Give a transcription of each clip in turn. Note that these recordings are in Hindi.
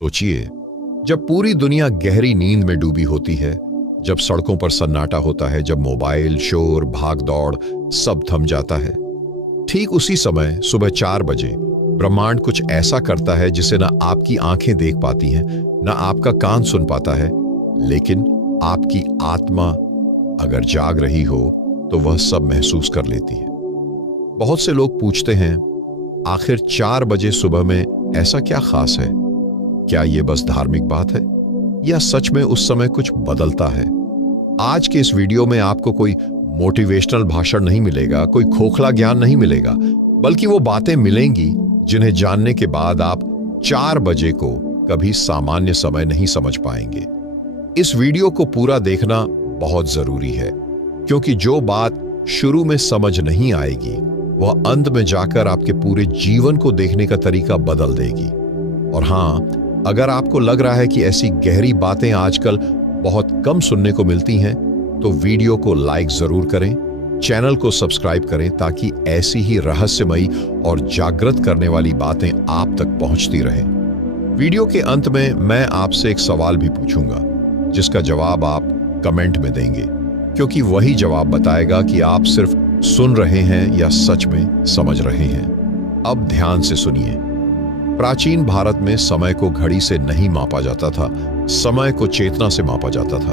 सोचिए, जब पूरी दुनिया गहरी नींद में डूबी होती है, जब सड़कों पर सन्नाटा होता है, जब मोबाइल, शोर, भाग दौड़ सब थम जाता है, ठीक उसी समय सुबह 4 बजे ब्रह्मांड कुछ ऐसा करता है जिसे ना आपकी आंखें देख पाती हैं, ना आपका कान सुन पाता है, लेकिन आपकी आत्मा अगर जाग रही हो तो वह सब महसूस कर लेती है। बहुत से लोग पूछते हैं, आखिर 4 बजे सुबह में ऐसा क्या खास है? क्या यह बस धार्मिक बात है या सच में उस समय कुछ बदलता है? आज के इस वीडियो में आपको कोई मोटिवेशनल भाषण नहीं मिलेगा, कोई खोखला ज्ञान नहीं मिलेगा, बल्कि वो बातें मिलेंगी जिन्हें जानने के बाद आप 4 बजे को कभी सामान्य समय नहीं समझ पाएंगे। इस वीडियो को पूरा देखना बहुत जरूरी है, क्योंकि जो बात शुरू में समझ नहीं आएगी वह अंत में जाकर आपके पूरे जीवन को देखने का तरीका बदल देगी। और हां, अगर आपको लग रहा है कि ऐसी गहरी बातें आजकल बहुत कम सुनने को मिलती हैं, तो वीडियो को लाइक जरूर करें, चैनल को सब्सक्राइब करें, ताकि ऐसी ही रहस्यमयी और जागृत करने वाली बातें आप तक पहुंचती रहें। वीडियो के अंत में मैं आपसे एक सवाल भी पूछूंगा, जिसका जवाब आप कमेंट में देंगे, क्योंकि वही जवाब बताएगा कि आप सिर्फ सुन रहे हैं या सच में समझ रहे हैं। अब ध्यान से सुनिए। प्राचीन भारत में समय को घड़ी से नहीं मापा जाता था, समय को चेतना से मापा जाता था।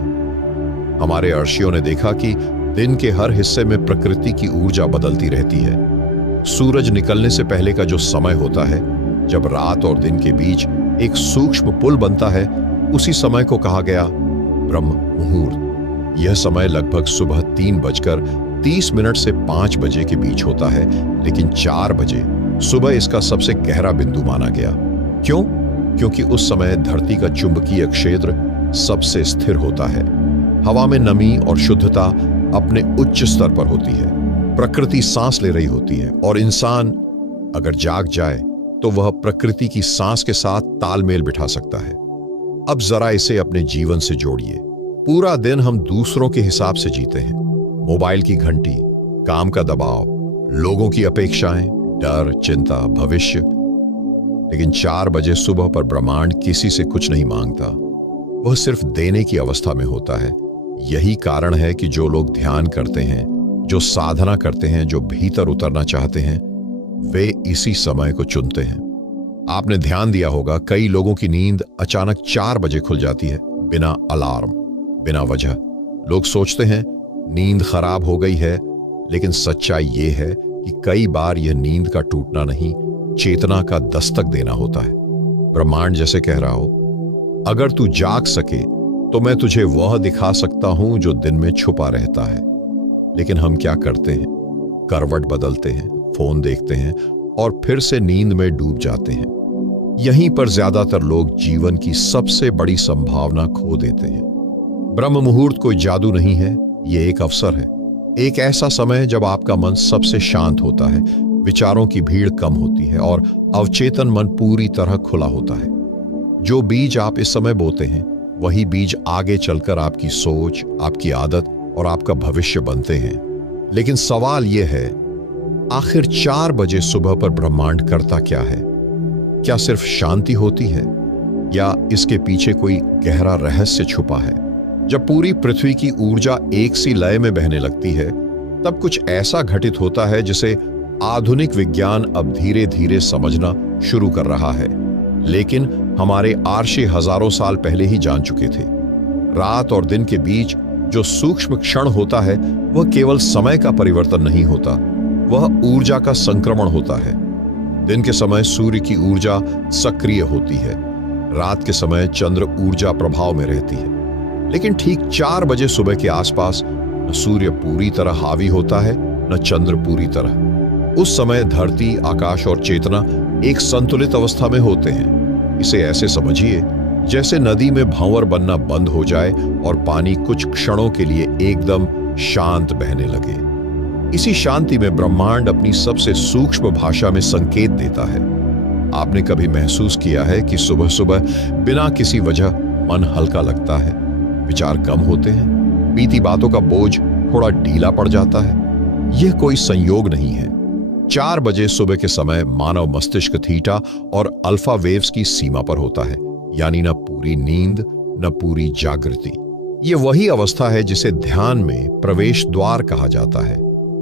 हमारे ऋषियों ने देखा कि दिन के हर हिस्से में प्रकृति की ऊर्जा बदलती रहती है। सूरज निकलने से पहले का जो समय होता है, जब रात और दिन के बीच एक सूक्ष्म पुल बनता है, उसी समय को कहा गया ब्रह्म मुहूर्त। यह समय लगभग सुबह 3:30 से 5 बजे के बीच होता है, लेकिन 4 बजे सुबह इसका सबसे गहरा बिंदु माना गया। क्यों? क्योंकि उस समय धरती का चुंबकीय क्षेत्र सबसे स्थिर होता है, हवा में नमी और शुद्धता अपने उच्च स्तर पर होती है, प्रकृति सांस ले रही होती है, और इंसान अगर जाग जाए तो वह प्रकृति की सांस के साथ तालमेल बिठा सकता है। अब जरा इसे अपने जीवन से जोड़िए। पूरा दिन हम दूसरों के हिसाब से जीते हैं। मोबाइल की घंटी, काम का दबाव, लोगों की अपेक्षाएं, डर, चिंता, भविष्य। लेकिन 4 बजे सुबह पर ब्रह्मांड किसी से कुछ नहीं मांगता, वह सिर्फ देने की अवस्था में होता है। यही कारण है कि जो लोग ध्यान करते हैं, जो साधना करते हैं, जो भीतर उतरना चाहते हैं, वे इसी समय को चुनते हैं। आपने ध्यान दिया होगा, कई लोगों की नींद अचानक 4 बजे खुल जाती है, बिना अलार्म, बिना वजह। लोग सोचते हैं नींद खराब हो गई है, लेकिन सच्चाई यह है कि कई बार यह नींद का टूटना नहीं, चेतना का दस्तक देना होता है। ब्रह्मांड जैसे कह रहा हो, अगर तू जाग सके तो मैं तुझे वह दिखा सकता हूं जो दिन में छुपा रहता है। लेकिन हम क्या करते हैं? करवट बदलते हैं, फोन देखते हैं और फिर से नींद में डूब जाते हैं। यहीं पर ज्यादातर लोग जीवन की सबसे बड़ी संभावना खो देते हैं। ब्रह्म मुहूर्त कोई जादू नहीं है, ये एक अवसर है। एक ऐसा समय जब आपका मन सबसे शांत होता है, विचारों की भीड़ कम होती है और अवचेतन मन पूरी तरह खुला होता है। जो बीज आप इस समय बोते हैं, वही बीज आगे चलकर आपकी सोच, आपकी आदत और आपका भविष्य बनते हैं। लेकिन सवाल यह है, आखिर 4 बजे सुबह पर ब्रह्मांड करता क्या है? क्या सिर्फ शांति होती है या इसके पीछे कोई गहरा रहस्य छुपा है? जब पूरी पृथ्वी की ऊर्जा एक सी लय में बहने लगती है, तब कुछ ऐसा घटित होता है जिसे आधुनिक विज्ञान अब धीरे धीरे समझना शुरू कर रहा है, लेकिन हमारे आर्षि हजारों साल पहले ही जान चुके थे। रात और दिन के बीच जो सूक्ष्म क्षण होता है, वह केवल समय का परिवर्तन नहीं होता, वह ऊर्जा का संक्रमण होता है। दिन के समय सूर्य की ऊर्जा सक्रिय होती है, रात के समय चंद्र ऊर्जा प्रभाव में रहती है। लेकिन ठीक 4 बजे सुबह के आसपास न सूर्य पूरी तरह हावी होता है, न चंद्र पूरी तरह। उस समय धरती, आकाश और चेतना एक संतुलित अवस्था में होते हैं। इसे ऐसे समझिए जैसे नदी में भंवर बनना बंद हो जाए और पानी कुछ क्षणों के लिए एकदम शांत बहने लगे। इसी शांति में ब्रह्मांड अपनी सबसे सूक्ष्म भाषा में संकेत देता है। आपने कभी महसूस किया है कि सुबह सुबह बिना किसी वजह मन हल्का लगता है, विचार कम होते हैं, बीती बातों का बोझ थोड़ा ढीला पड़ जाता है? यह कोई संयोग नहीं है। 4 बजे सुबह के समय मानव मस्तिष्क थीटा और अल्फा वेव्स की सीमा पर होता है। यानी न पूरी नींद न पूरी जागृति। ये वही अवस्था है जिसे ध्यान में प्रवेश द्वार कहा जाता है।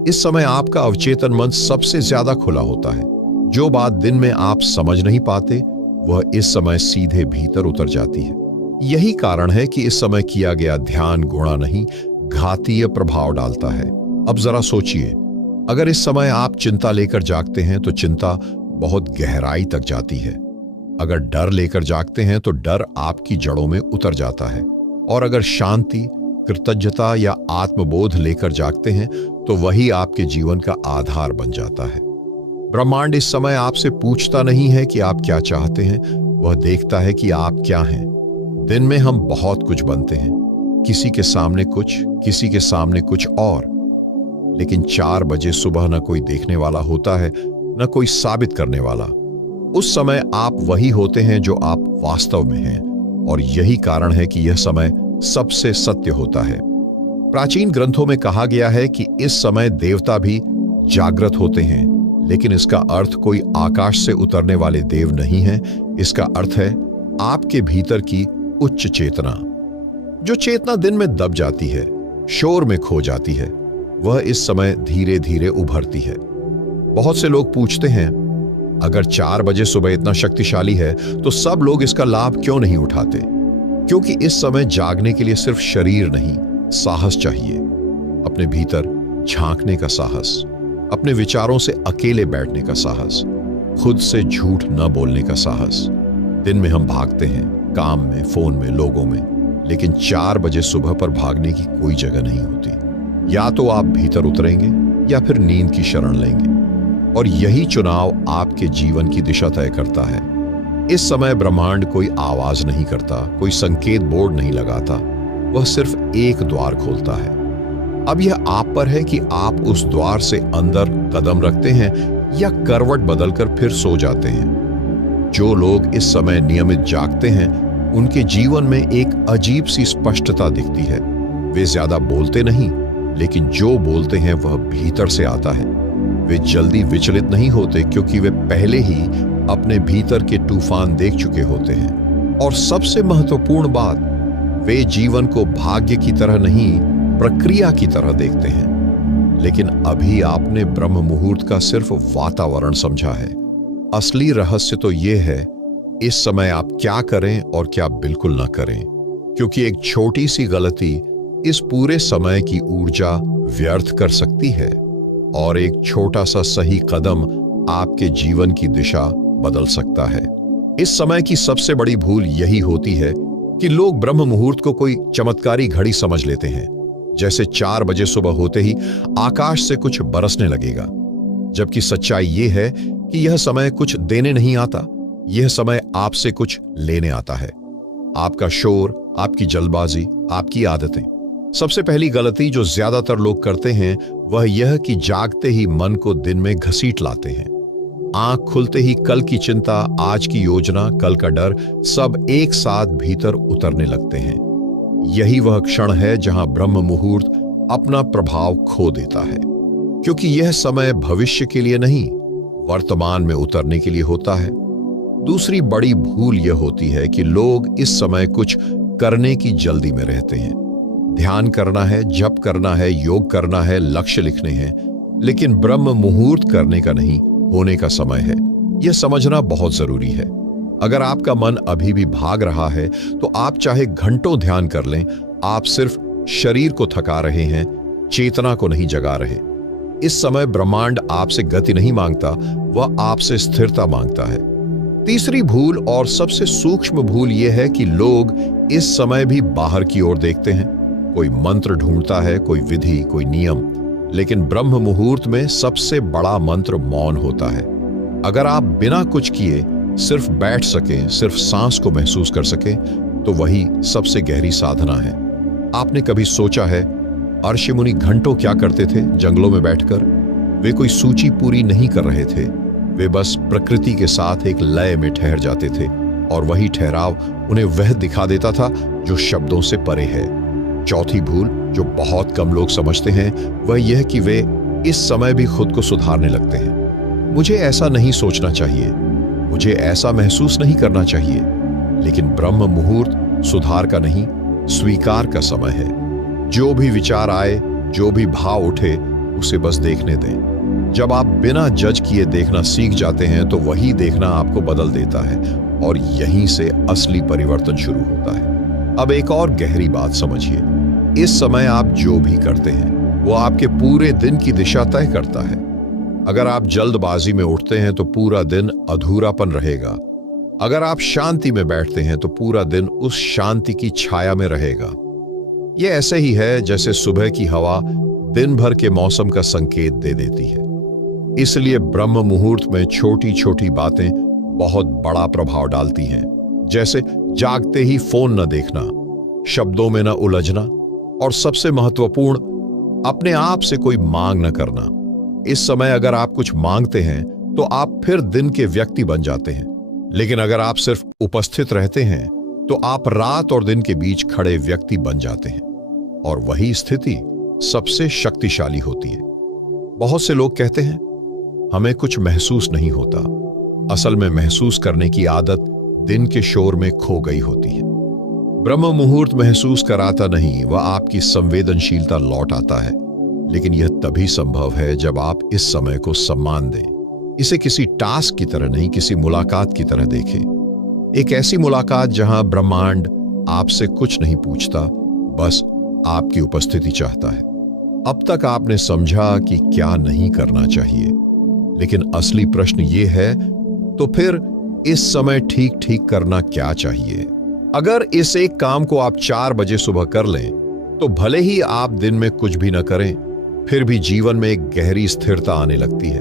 इस समय आपका अवचेतन मन सबसे ज्यादा खुला होता है। जो बात दिन में आप समझ नहीं पाते वह इस समय सीधे भीतर उतर जाती है। यही कारण है कि इस समय किया गया ध्यान गुणा नहीं घातीय प्रभाव डालता है। अब जरा सोचिए, अगर इस समय आप चिंता लेकर जागते हैं तो चिंता बहुत गहराई तक जाती है। अगर डर लेकर जागते हैं तो डर आपकी जड़ों में उतर जाता है। और अगर शांति, कृतज्ञता या आत्मबोध लेकर जागते हैं तो वही आपके जीवन का आधार बन जाता है। ब्रह्मांड इस समय आपसे पूछता नहीं है कि आप क्या चाहते हैं, वह देखता है कि आप क्या हैं। दिन में हम बहुत कुछ बनते हैं, किसी के सामने कुछ, किसी के सामने कुछ और, लेकिन 4 बजे सुबह न कोई देखने वाला होता है न कोई साबित करने वाला। उस समय आप वही होते हैं जो आप वास्तव में हैं, और यही कारण है कि यह समय सबसे सत्य होता है। प्राचीन ग्रंथों में कहा गया है कि इस समय देवता भी जागृत होते हैं, लेकिन इसका अर्थ कोई आकाश से उतरने वाले देव नहीं है। इसका अर्थ है आपके भीतर की उच्च चेतना। जो चेतना दिन में दब जाती है, शोर में खो जाती है, वह इस समय धीरे धीरे उभरती है। बहुत से लोग पूछते हैं, अगर 4 बजे सुबह इतना शक्तिशाली है तो सब लोग इसका लाभ क्यों नहीं उठाते? क्योंकि इस समय जागने के लिए सिर्फ शरीर नहीं, साहस चाहिए। अपने भीतर झांकने का साहस, अपने विचारों से अकेले बैठने का साहस, खुद से झूठ न बोलने का साहस। दिन में हम भागते हैं, काम में, फोन में, लोगों में, लेकिन 4 बजे सुबह पर भागने की कोई जगह नहीं होती। या तो आप भीतर उतरेंगे या फिर नींद की शरण लेंगे, और यही चुनाव आपके जीवन की दिशा तय करता है। इस समय ब्रह्मांड कोई आवाज नहीं करता, कोई संकेत बोर्ड नहीं लगाता, वह सिर्फ एक द्वार खोलता है। अब यह आप पर है कि आप उस द्वार से अंदर कदम रखते हैं या करवट बदलकर फिर सो जाते हैं। जो लोग इस समय नियमित जागते हैं उनके जीवन में एक अजीब सी स्पष्टता दिखती है। वे ज्यादा बोलते नहीं, लेकिन जो बोलते हैं वह भीतर से आता है। वे जल्दी विचलित नहीं होते क्योंकि वे पहले ही अपने भीतर के तूफान देख चुके होते हैं। और सबसे महत्वपूर्ण बात, वे जीवन को भाग्य की तरह नहीं, प्रक्रिया की तरह देखते हैं। लेकिन अभी आपने ब्रह्म मुहूर्त का सिर्फ वातावरण समझा है। असली रहस्य तो यह है इस समय आप क्या करें और क्या बिल्कुल ना करें, क्योंकि एक छोटी सी गलती इस पूरे समय की ऊर्जा व्यर्थ कर सकती है, और एक छोटा सा सही कदम आपके जीवन की दिशा बदल सकता है। इस समय की सबसे बड़ी भूल यही होती है कि लोग ब्रह्म मुहूर्त को कोई चमत्कारी घड़ी समझ लेते हैं, जैसे 4 बजे सुबह होते ही आकाश से कुछ बरसने लगेगा। जबकि सच्चाई यह है कि यह समय कुछ देने नहीं आता, यह समय आपसे कुछ लेने आता है। आपका शोर, आपकी जल्दबाजी, आपकी आदतें। सबसे पहली गलती जो ज्यादातर लोग करते हैं वह यह कि जागते ही मन को दिन में घसीट लाते हैं। आंख खुलते ही कल की चिंता, आज की योजना, कल का डर, सब एक साथ भीतर उतरने लगते हैं। यही वह क्षण है जहां ब्रह्म मुहूर्त अपना प्रभाव खो देता है, क्योंकि यह समय भविष्य के लिए नहीं, वर्तमान में उतरने के लिए होता है। दूसरी बड़ी भूल यह होती है कि लोग इस समय कुछ करने की जल्दी में रहते हैं। ध्यान करना है, जप करना है, योग करना है, लक्ष्य लिखने हैं, लेकिन ब्रह्म मुहूर्त करने का नहीं, होने का समय है। यह समझना बहुत जरूरी है। अगर आपका मन अभी भी भाग रहा है तो आप चाहे घंटों ध्यान कर लें, आप सिर्फ शरीर को थका रहे हैं, चेतना को नहीं जगा रहे। इस समय ब्रह्मांड आपसे गति नहीं मांगता, वह आपसे स्थिरता मांगता है। तीसरी भूल और सबसे सूक्ष्म भूल यह है कि लोग इस समय भी बाहर की ओर देखते हैं। कोई मंत्र ढूंढता है, कोई विधि, कोई नियम, लेकिन ब्रह्म मुहूर्त में सबसे बड़ा मंत्र मौन होता है। अगर आप बिना कुछ किए सिर्फ बैठ सकें, सिर्फ सांस को महसूस कर सकें, तो वही सबसे गहरी साधना है। आपने कभी सोचा है ऋषि मुनि घंटों क्या करते थे जंगलों में बैठकर? वे कोई सूची पूरी नहीं कर रहे थे, वे बस प्रकृति के साथ एक लय में ठहर जाते थे, और वही ठहराव उन्हें वह दिखा देता था जो शब्दों से परे है। चौथी भूल जो बहुत कम लोग समझते हैं वह यह कि वे इस समय भी खुद को सुधारने लगते हैं। मुझे ऐसा नहीं सोचना चाहिए, मुझे ऐसा महसूस नहीं करना चाहिए, लेकिन ब्रह्म मुहूर्त सुधार का नहीं, स्वीकार का समय है। जो भी विचार आए, जो भी भाव उठे, उसे बस देखने दें। जब आप बिना जज किए देखना सीख जाते हैं तो वही देखना आपको बदल देता है और यहीं से असली परिवर्तन शुरू होता है। अब एक और गहरी बात समझिए, इस समय आप जो भी करते हैं वो आपके पूरे दिन की दिशा तय करता है। अगर आप जल्दबाजी में उठते हैं तो पूरा दिन अधूरापन रहेगा। अगर आप शांति में बैठते हैं तो पूरा दिन उस शांति की छाया में रहेगा। यह ऐसे ही है जैसे सुबह की हवा दिन भर के मौसम का संकेत दे देती है। इसलिए ब्रह्म मुहूर्त में छोटी छोटी बातें बहुत बड़ा प्रभाव डालती हैं। जैसे जागते ही फोन न देखना, शब्दों में न उलझना और सबसे महत्वपूर्ण, अपने आप से कोई मांग न करना। इस समय अगर आप कुछ मांगते हैं तो आप फिर दिन के व्यक्ति बन जाते हैं, लेकिन अगर आप सिर्फ उपस्थित रहते हैं तो आप रात और दिन के बीच खड़े व्यक्ति बन जाते हैं और वही स्थिति सबसे शक्तिशाली होती है। बहुत से लोग कहते हैं हमें कुछ महसूस नहीं होता। असल में महसूस करने की आदत दिन के शोर में खो गई होती है। ब्रह्म मुहूर्त महसूस कराता नहीं, वह आपकी संवेदनशीलता लौट आता है। लेकिन यह तभी संभव है जब आप इस समय को सम्मान दें। इसे किसी टास्क की तरह नहीं, किसी मुलाकात की तरह देखें। एक ऐसी मुलाकात जहां ब्रह्मांड आपसे कुछ नहीं पूछता, बस आपकी उपस्थिति चाहता है। अब तक आपने समझा कि क्या नहीं करना चाहिए, लेकिन असली प्रश्न यह है, तो फिर इस समय ठीक ठीक करना क्या चाहिए? अगर इस एक काम को आप 4 बजे सुबह कर लें, तो भले ही आप दिन में कुछ भी न करें, फिर भी जीवन में एक गहरी स्थिरता आने लगती है।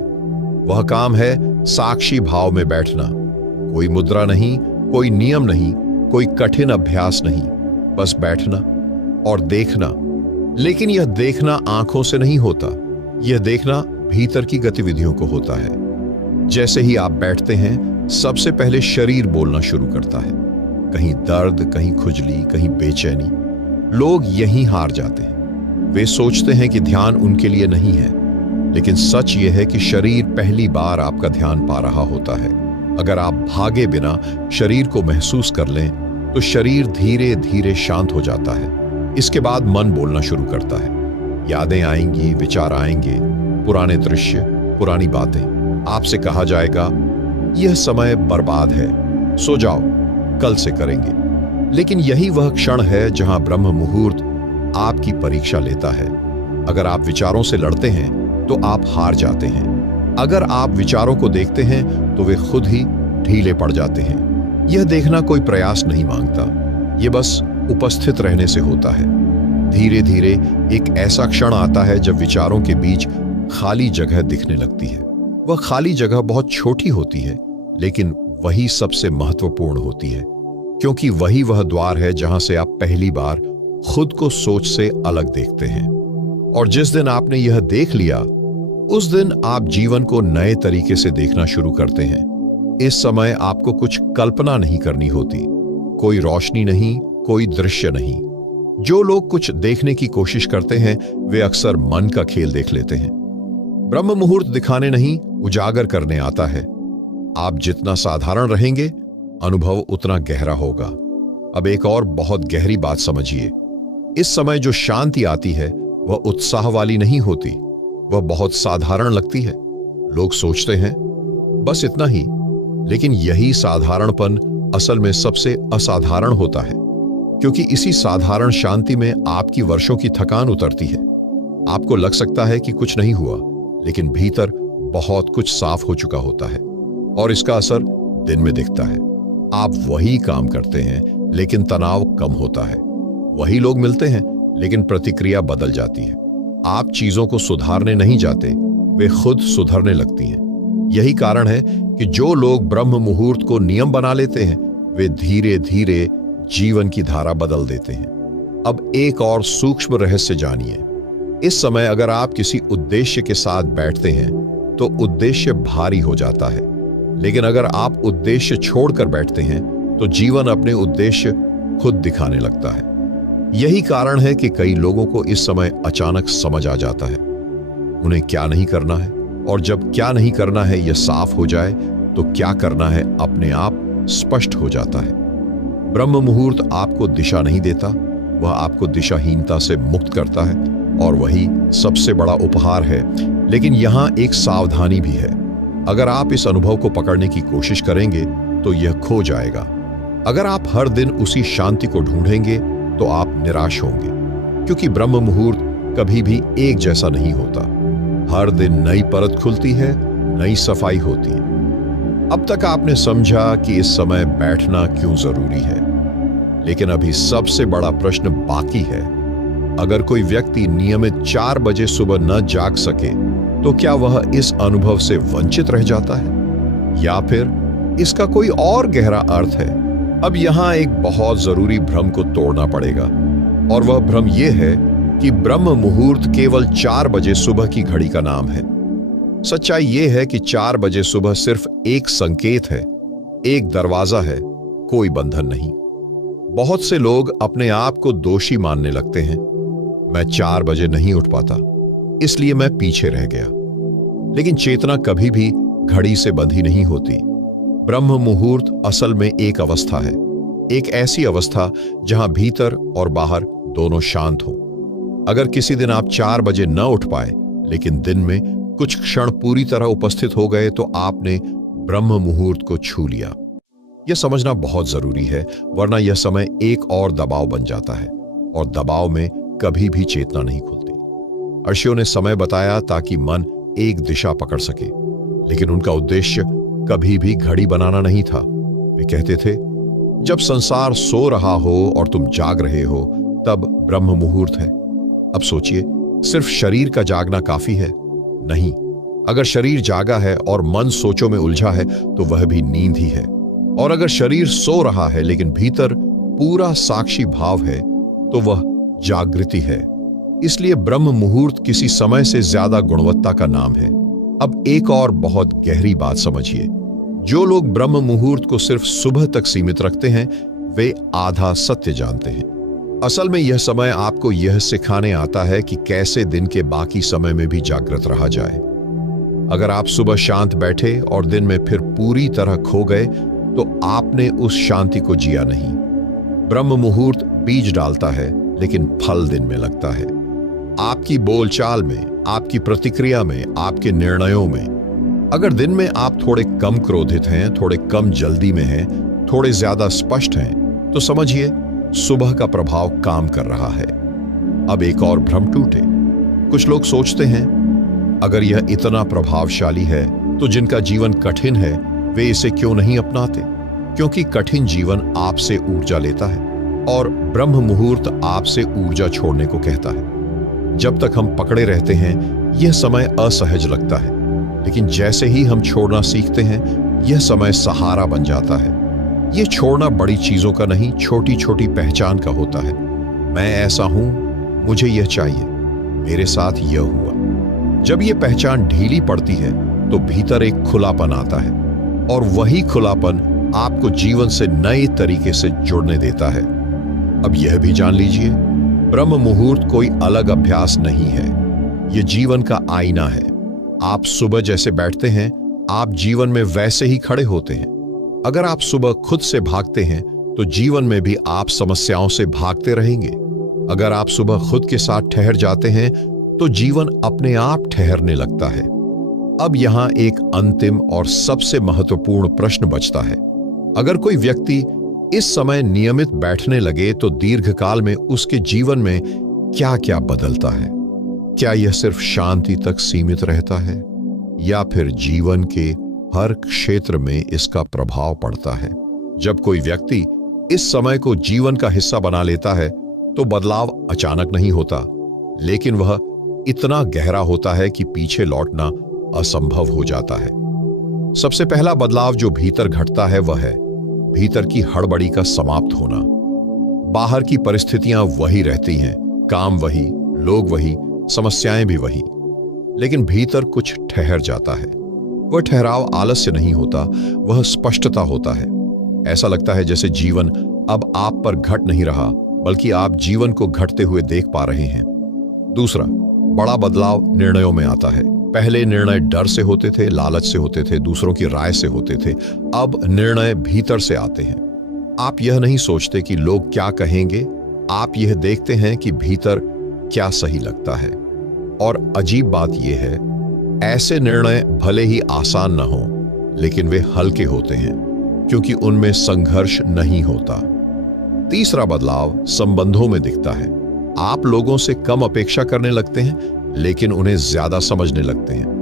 वह काम है साक्षी भाव में बैठना। कोई मुद्रा नहीं, कोई नियम नहीं, कोई कठिन अभ्यास नहीं, बस बैठना और देखना। लेकिन यह देखना आंखों से नहीं होता, यह देखना भीतर की गतिविधियों को होता है। जैसे ही आप बैठते हैं, सबसे पहले शरीर बोलना शुरू करता है। कहीं दर्द, कहीं खुजली, कहीं बेचैनी। लोग यहीं हार जाते हैं। वे सोचते हैं कि ध्यान उनके लिए नहीं है, लेकिन सच यह है कि शरीर पहली बार आपका ध्यान पा रहा होता है। अगर आप भागे बिना शरीर को महसूस कर लें, तो शरीर धीरे धीरे शांत हो जाता है। इसके बाद मन बोलना शुरू करता है। यादें आएंगी, विचार आएंगे, पुराने दृश्य, पुरानी बातें। आपसे कहा जाएगा, यह समय बर्बाद है, सो जाओ, कल से करेंगे। लेकिन यही वह क्षण है जहां ब्रह्म मुहूर्त आपकी परीक्षा लेता है। अगर आप विचारों से लड़ते हैं तो आप हार जाते हैं। अगर आप विचारों को देखते हैं तो वे खुद ही ढीले पड़ जाते हैं। यह देखना कोई प्रयास नहीं मांगता, यह बस उपस्थित रहने से होता है। धीरे धीरे एक ऐसा क्षण आता है जब विचारों के बीच खाली जगह दिखने लगती है। वह खाली जगह बहुत छोटी होती है, लेकिन वही सबसे महत्वपूर्ण होती है, क्योंकि वही वह द्वार है जहां से आप पहली बार खुद को सोच से अलग देखते हैं। और जिस दिन आपने यह देख लिया, उस दिन आप जीवन को नए तरीके से देखना शुरू करते हैं। इस समय आपको कुछ कल्पना नहीं करनी होती, कोई रोशनी नहीं, कोई दृश्य नहीं। जो लोग कुछ देखने की कोशिश करते हैं, वे अक्सर मन का खेल देख लेते हैं। ब्रह्म मुहूर्त दिखाने नहीं, उजागर करने आता है। आप जितना साधारण रहेंगे, अनुभव उतना गहरा होगा। अब एक और बहुत गहरी बात समझिए। इस समय जो शांति आती है वह उत्साह वाली नहीं होती, वह बहुत साधारण लगती है। लोग सोचते हैं बस इतना ही, लेकिन यही साधारणपन असल में सबसे असाधारण होता है, क्योंकि इसी साधारण शांति में आपकी वर्षों की थकान उतरती है। आपको लग सकता है कि कुछ नहीं हुआ, लेकिन भीतर बहुत कुछ साफ हो चुका होता है और इसका असर दिन में दिखता है। आप वही काम करते हैं, लेकिन तनाव कम होता है। वही लोग मिलते हैं, लेकिन प्रतिक्रिया बदल जाती है। आप चीजों को सुधारने नहीं जाते, वे खुद सुधरने लगती हैं। यही कारण है कि जो लोग ब्रह्म मुहूर्त को नियम बना लेते हैं, वे धीरे धीरे जीवन की धारा बदल देते हैं। अब एक और सूक्ष्म रहस्य जानिए। इस समय अगर आप किसी उद्देश्य के साथ बैठते हैं तो उद्देश्य भारी हो जाता है, लेकिन अगर आप उद्देश्य छोड़कर बैठते हैं तो जीवन अपने उद्देश्य खुद दिखाने लगता है। यही कारण है कि कई लोगों को इस समय अचानक समझ आ जाता है उन्हें क्या नहीं करना है, और जब क्या नहीं करना है यह साफ हो जाए तो क्या करना है अपने आप स्पष्ट हो जाता है। ब्रह्म मुहूर्त आपको दिशा नहीं देता, वह आपको दिशाहीनता से मुक्त करता है, और वही सबसे बड़ा उपहार है। लेकिन यहाँ एक सावधानी भी है। अगर आप इस अनुभव को पकड़ने की कोशिश करेंगे तो यह खो जाएगा। अगर आप हर दिन उसी शांति को ढूंढेंगे तो आप निराश होंगे, क्योंकि ब्रह्म मुहूर्त कभी भी एक जैसा नहीं होता। हर दिन नई परत खुलती है, नई सफाई होती है। अब तक आपने समझा कि इस समय बैठना क्यों जरूरी है, लेकिन अभी सबसे बड़ा प्रश्न बाकी है। अगर कोई व्यक्ति नियमित 4 बजे सुबह न जाग सके तो क्या वह इस अनुभव से वंचित रह जाता है, या फिर इसका कोई और गहरा अर्थ है? अब यहां एक बहुत जरूरी भ्रम को तोड़ना पड़ेगा, और वह भ्रम यह है कि ब्रह्म मुहूर्त केवल 4 बजे सुबह की घड़ी का नाम है। सच्चाई यह है कि 4 बजे सुबह सिर्फ एक संकेत है, एक दरवाजा है, कोई बंधन नहीं। बहुत से लोग अपने आप को दोषी मानने लगते हैं। मैं 4 बजे नहीं उठ पाता, इसलिए मैं पीछे रह गया। लेकिन चेतना कभी भी घड़ी से बंधी नहीं होती। ब्रह्म मुहूर्त असल में एक अवस्था है, एक ऐसी अवस्था जहां भीतर और बाहर दोनों शांत हों। अगर किसी दिन आप 4 बजे न उठ पाए, लेकिन दिन में कुछ क्षण पूरी तरह उपस्थित हो गए, तो आपने ब्रह्म मुहूर्त को छू लिया। यह समझना बहुत जरूरी है, वरना यह समय एक और दबाव बन जाता है, और दबाव में कभी भी चेतना नहीं खुलती। ऋषियों ने समय बताया ताकि मन एक दिशा पकड़ सके, लेकिन उनका उद्देश्य कभी भी घड़ी बनाना नहीं था। वे कहते थे, जब संसार सो रहा हो और तुम जाग रहे हो, तब ब्रह्म मुहूर्त है। अब सोचिए, सिर्फ शरीर का जागना काफी है? नहीं। अगर शरीर जागा है और मन सोचों में उलझा है, तो वह भी नींद ही है। और अगर शरीर सो रहा है लेकिन भीतर पूरा साक्षी भाव है, तो वह जागृति है। इसलिए ब्रह्म मुहूर्त किसी समय से ज्यादा गुणवत्ता का नाम है। अब एक और बहुत गहरी बात समझिए। जो लोग ब्रह्म मुहूर्त को सिर्फ सुबह तक सीमित रखते हैं, वे आधा सत्य जानते हैं। असल में यह समय आपको यह सिखाने आता है कि कैसे दिन के बाकी समय में भी जागृत रहा जाए। अगर आप सुबह शांत बैठे और दिन में फिर पूरी तरह खो गए, तो आपने उस शांति को जिया नहीं। ब्रह्म मुहूर्त बीज डालता है, लेकिन फल दिन में लगता है। आपकी बोलचाल में, आपकी प्रतिक्रिया में, आपके निर्णयों में। अगर दिन में आप थोड़े कम क्रोधित हैं, थोड़े कम जल्दी में हैं, थोड़े ज्यादा स्पष्ट हैं, तो समझिए सुबह का प्रभाव काम कर रहा है। अब एक और भ्रम टूटे। कुछ लोग सोचते हैं, अगर यह इतना प्रभावशाली है, तो जिनका जीवन कठिन है वे इसे क्यों नहीं अपनाते? क्योंकि कठिन जीवन आपसे ऊर्जा लेता है, और ब्रह्म मुहूर्त आपसे ऊर्जा छोड़ने को कहता है। जब तक हम पकड़े रहते हैं, यह समय असहज लगता है, लेकिन जैसे ही हम छोड़ना सीखते हैं, यह समय सहारा बन जाता है। यह छोड़ना बड़ी चीजों का नहीं, छोटी छोटी पहचान का होता है। मैं ऐसा हूं, मुझे यह चाहिए, मेरे साथ यह हुआ। जब यह पहचान ढीली पड़ती है, तो भीतर एक खुलापन आता है, और वही खुलापन आपको जीवन से नए तरीके से जुड़ने देता है। अब यह भी जान लीजिए, ब्रह्म मुहूर्त कोई अलग अभ्यास नहीं है, यह जीवन का आईना है। आप सुबह जैसे बैठते हैं, आप जीवन में वैसे ही खड़े होते हैं। अगर आप सुबह खुद से भागते हैं, तो जीवन में भी आप समस्याओं से भागते रहेंगे। अगर आप सुबह खुद के साथ ठहर जाते हैं, तो जीवन अपने आप ठहरने लगता है। अब यहां एक अंतिम और सबसे महत्वपूर्ण प्रश्न बचता है। अगर कोई व्यक्ति इस समय नियमित बैठने लगे, तो दीर्घकाल में उसके जीवन में क्या क्या बदलता है? क्या यह सिर्फ शांति तक सीमित रहता है, या फिर जीवन के हर क्षेत्र में इसका प्रभाव पड़ता है? जब कोई व्यक्ति इस समय को जीवन का हिस्सा बना लेता है, तो बदलाव अचानक नहीं होता, लेकिन वह इतना गहरा होता है कि पीछे लौटना असंभव हो जाता है। सबसे पहला बदलाव जो भीतर घटता है, वह है भीतर की हड़बड़ी का समाप्त होना। बाहर की परिस्थितियां वही रहती हैं, काम वही, लोग वही, समस्याएं भी वही, लेकिन भीतर कुछ ठहर जाता है। वह ठहराव आलस्य नहीं होता, वह स्पष्टता होता है। ऐसा लगता है जैसे जीवन अब आप पर घट नहीं रहा, बल्कि आप जीवन को घटते हुए देख पा रहे हैं। दूसरा बड़ा बदलाव निर्णयों में आता है। पहले निर्णय डर से होते थे, लालच से होते थे, दूसरों की राय से होते थे। अब निर्णय भीतर से आते हैं। आप यह नहीं सोचते कि लोग क्या कहेंगे, आप यह देखते हैं कि भीतर क्या सही लगता है। और अजीब बात यह है, ऐसे निर्णय भले ही आसान न हो, लेकिन वे हल्के होते हैं क्योंकि उनमें संघर्ष नहीं होता। तीसरा बदलाव संबंधों में दिखता है। आप लोगों से कम अपेक्षा करने लगते हैं, लेकिन उन्हें ज्यादा समझने लगते हैं।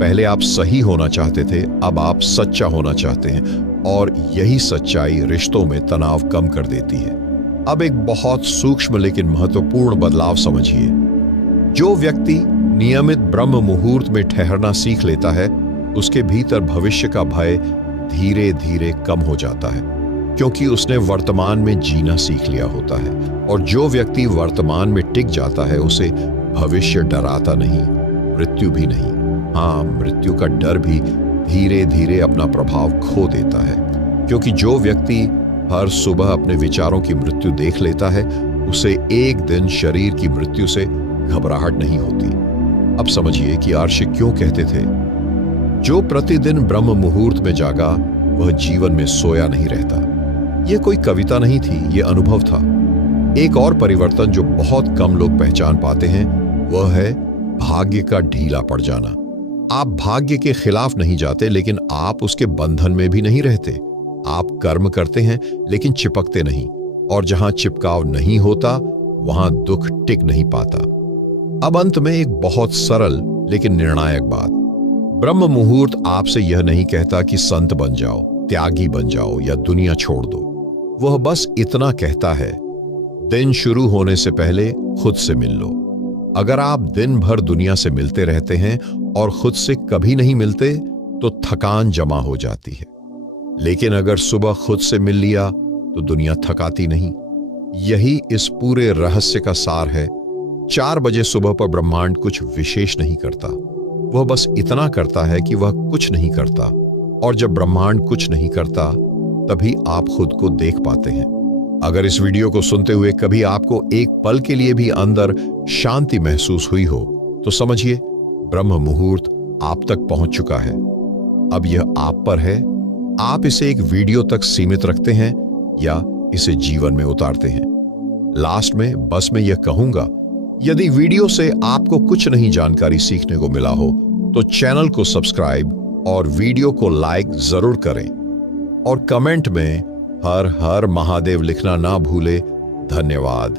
पहले आप सही होना चाहते थे, अब आप सच्चा होना चाहते हैं, और यही सच्चाई रिश्तों में तनाव कम कर देती है। अब एक बहुत सूक्ष्म लेकिन महत्वपूर्ण बदलाव समझिए। जो व्यक्ति नियमित ब्रह्म मुहूर्त में ठहरना सीख लेता है, उसके भीतर भविष्य का भय धीरे धीरे कम हो जाता है, क्योंकि उसने वर्तमान में जीना सीख लिया होता है। और जो व्यक्ति वर्तमान में टिक जाता है, उसे भविष्य डराता नहीं, मृत्यु भी नहीं। हाँ, मृत्यु का डर भी धीरे धीरे अपना प्रभाव खो देता है, क्योंकि जो व्यक्ति हर सुबह अपने विचारों की मृत्यु देख लेता है, उसे एक दिन शरीर की मृत्यु से घबराहट नहीं होती। अब समझिए कि आर्षि क्यों कहते थे, जो प्रतिदिन ब्रह्म मुहूर्त में जागा, वह जीवन में सोया नहीं रहता। यह कोई कविता नहीं थी, यह अनुभव था। एक और परिवर्तन जो बहुत कम लोग पहचान पाते हैं, वह है भाग्य का ढीला पड़ जाना। आप भाग्य के खिलाफ नहीं जाते, लेकिन आप उसके बंधन में भी नहीं रहते। आप कर्म करते हैं, लेकिन चिपकते नहीं, और जहां चिपकाव नहीं होता, वहां दुख टिक नहीं पाता। अब अंत में एक बहुत सरल लेकिन निर्णायक बात। ब्रह्म मुहूर्त आपसे यह नहीं कहता कि संत बन जाओ, त्यागी बन जाओ या दुनिया छोड़ दो। वह बस इतना कहता है, दिन शुरू होने से पहले खुद से मिल लो। अगर आप दिन भर दुनिया से मिलते रहते हैं और खुद से कभी नहीं मिलते, तो थकान जमा हो जाती है। लेकिन अगर सुबह खुद से मिल लिया, तो दुनिया थकाती नहीं। यही इस पूरे रहस्य का सार है। 4 बजे सुबह पर ब्रह्मांड कुछ विशेष नहीं करता, वह बस इतना करता है कि वह कुछ नहीं करता। और जब ब्रह्मांड कुछ नहीं करता, तभी आप खुद को देख पाते हैं। अगर इस वीडियो को सुनते हुए कभी आपको एक पल के लिए भी अंदर शांति महसूस हुई हो, तो समझिए ब्रह्म मुहूर्त आप तक पहुंच चुका है। अब यह आप पर है, आप इसे एक वीडियो तक सीमित रखते हैं या इसे जीवन में उतारते हैं। लास्ट में बस मैं यह कहूंगा, यदि वीडियो से आपको कुछ नहीं जानकारी सीखने को मिला हो, तो चैनल को सब्सक्राइब और वीडियो को लाइक जरूर करें, और कमेंट में हर हर महादेव लिखना ना भूले। धन्यवाद।